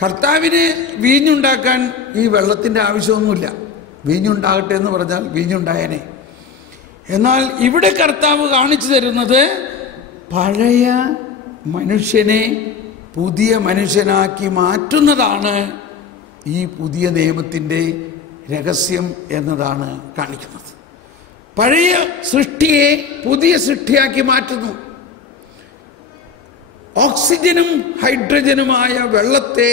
കർത്താവിന് വീഞ്ഞുണ്ടാക്കാൻ ഈ വെള്ളത്തിൻ്റെ ആവശ്യമൊന്നുമില്ല. വീഞ്ഞുണ്ടാകട്ടെ എന്ന് പറഞ്ഞാൽ വീഞ്ഞുണ്ടായനെ. എന്നാൽ ഇവിടെ കർത്താവ് കാണിച്ചു തരുന്നത് പഴയ മനുഷ്യനെ പുതിയ മനുഷ്യനാക്കി മാറ്റുന്നതാണ് ഈ പുതിയ നിയമത്തിൻ്റെ രഹസ്യം എന്നതാണ് കാണിക്കുന്നത്. പഴയ സൃഷ്ടിയെ പുതിയ സൃഷ്ടിയാക്കി മാറ്റുന്നു. ഓക്സിജനും ഹൈഡ്രജനുമായ വെള്ളത്തെ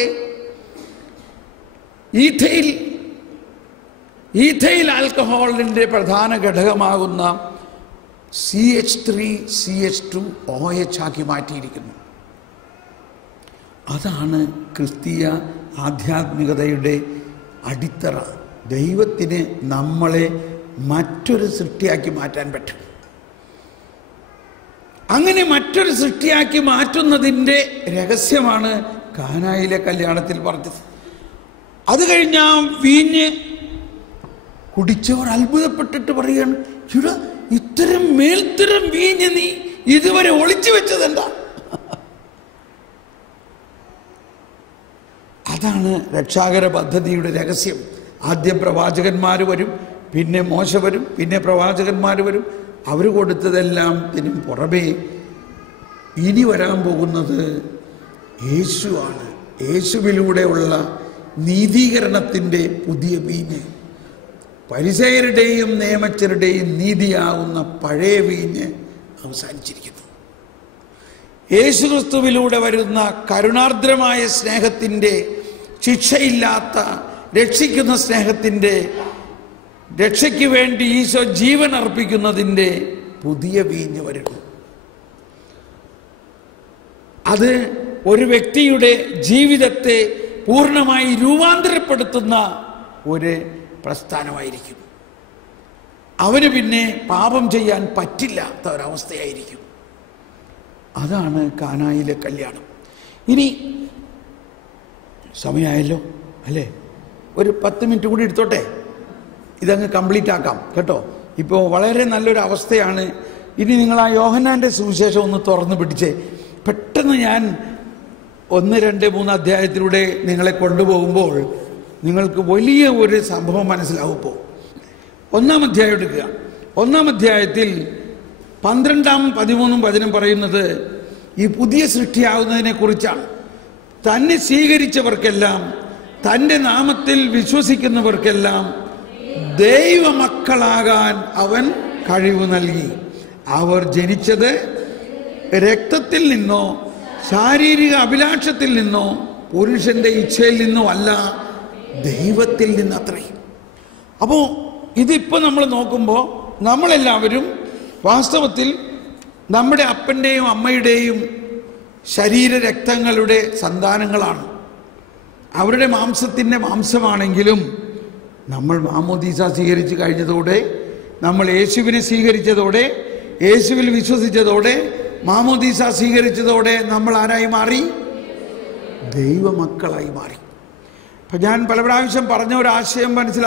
ഈഥൈൽ ആൽക്കഹോളിൻ്റെ പ്രധാന ഘടകമാകുന്ന CH3CH2OH ആക്കി മാറ്റിയിരിക്കുന്നു. അതാണ് ക്രിസ്തീയ ആധ്യാത്മികതയുടെ അടിത്തറ. ദൈവത്തിന് നമ്മളെ മറ്റൊരു സൃഷ്ടിയാക്കി മാറ്റാൻ പറ്റും. അങ്ങനെ മറ്റൊരു സൃഷ്ടിയാക്കി മാറ്റുന്നതിൻ്റെ രഹസ്യമാണ് കാനായിലെ കല്യാണത്തിൽ പറഞ്ഞത്. അത് കഴിഞ്ഞ് ആ വീഞ്ഞ് കുടിച്ചവർ അത്ഭുതപ്പെട്ടിട്ട് പറയുകയാണ്, ഇവിടെ ഇത്തരം മേൽത്തരം വീഞ്ഞ് നീ ഇതുവരെ ഒളിച്ചു വെച്ചതെന്താ? അതാണ് അതാണ് രക്ഷാകര പദ്ധതിയുടെ രഹസ്യം. ആദ്യം പ്രവാചകന്മാർ വരും, പിന്നെ മോശ വരും, പിന്നെ പ്രവാചകന്മാർ വരും. അവർ കൊടുത്തതെല്ലാം പുറമേ ഇനി വരാൻ പോകുന്നത് യേശുവാണ്. യേശുവിലൂടെയുള്ള നീതീകരണത്തിൻ്റെ പുതിയ വീഞ്ഞ്, ഫരിസേയരുടെയും നിയമജ്ഞരുടെയും നീതിയാവുന്ന പഴയ വീഞ്ഞ് അവസാനിച്ചിരിക്കുന്നു. യേശുക്രിസ്തുവിലൂടെ വരുന്ന കരുണാർദ്രമായ സ്നേഹത്തിൻ്റെ, ശിക്ഷയില്ലാത്ത രക്ഷിക്കുന്ന സ്നേഹത്തിൻ്റെ, രക്ഷയ്ക്ക് വേണ്ടി ഈശോ ജീവൻ അർപ്പിക്കുന്നതിൻ്റെ പുതിയ വീഞ്ഞ് വരുന്നു. അത് ഒരു വ്യക്തിയുടെ ജീവിതത്തെ പൂർണ്ണമായി രൂപാന്തരപ്പെടുത്തുന്ന ഒരു പ്രസ്ഥാനമായിരിക്കും. അവന് പിന്നെ പാപം ചെയ്യാൻ പറ്റില്ലാത്ത ഒരവസ്ഥയായിരിക്കും. അതാണ് കാനായിലെ കല്യാണം. ഇനി സമയമായല്ലോ അല്ലേ? ഒരു 10 മിനിറ്റ് കൂടി എടുത്തോട്ടെ, ഇതങ്ങ് കംപ്ലീറ്റ് ആക്കാം കേട്ടോ. ഇപ്പോൾ വളരെ നല്ലൊരു അവസ്ഥയാണ്. ഇനി നിങ്ങൾ ആ യോഹന്നാൻ്റെ സുവിശേഷം ഒന്ന് തുറന്നു പിടിച്ചേ. പെട്ടെന്ന് ഞാൻ 1, 2, 3 അധ്യായത്തിലൂടെ നിങ്ങളെ കൊണ്ടുപോകുമ്പോൾ നിങ്ങൾക്ക് വലിയ ഒരു സംഭവം മനസ്സിലാവും. ഇപ്പോൾ 1-ാം അധ്യായം എടുക്കുക. 1-ാം അധ്യായത്തിൽ 12, 13 വചനം പറയുന്നത് ഈ പുതിയ സൃഷ്ടിയാവുന്നതിനെ കുറിച്ചാണ്. തന്നെ സ്വീകരിച്ചവർക്കെല്ലാം, തൻ്റെ നാമത്തിൽ വിശ്വസിക്കുന്നവർക്കെല്ലാം ദൈവമക്കളാകാൻ അവൻ കഴിവ് നൽകി. അവർ ജനിച്ചത് രക്തത്തിൽ നിന്നോ ശാരീരിക അഭിലാഷത്തിൽ നിന്നോ പുരുഷന്റെ ഇച്ഛയിൽ നിന്നോ അല്ല, ദൈവത്തിൽ നിന്നത്രേ. അപ്പോൾ ഇതിപ്പോൾ നമ്മൾ നോക്കുമ്പോൾ നമ്മളെല്ലാവരും വാസ്തവത്തിൽ നമ്മുടെ അപ്പൻ്റെയും അമ്മയുടെയും ശരീരരക്തങ്ങളുടെ സന്താനങ്ങളാണ്. അവരുടെ മാംസത്തിൻ്റെ മാംസമാണെങ്കിലും നമ്മൾ മാമോദീസ സ്വീകരിച്ച് കഴിഞ്ഞതോടെ, നമ്മൾ യേശുവിനെ സ്വീകരിച്ചതോടെ, യേശുവിൽ വിശ്വസിച്ചതോടെ, മാമോദീസ സ്വീകരിച്ചതോടെ നമ്മൾ ആരായി മാറി? ദൈവമക്കളായി മാറി. അപ്പം ഞാൻ പല പ്രാവശ്യം പറഞ്ഞ ഒരു ആശയം മനസ്സിലാക്കി.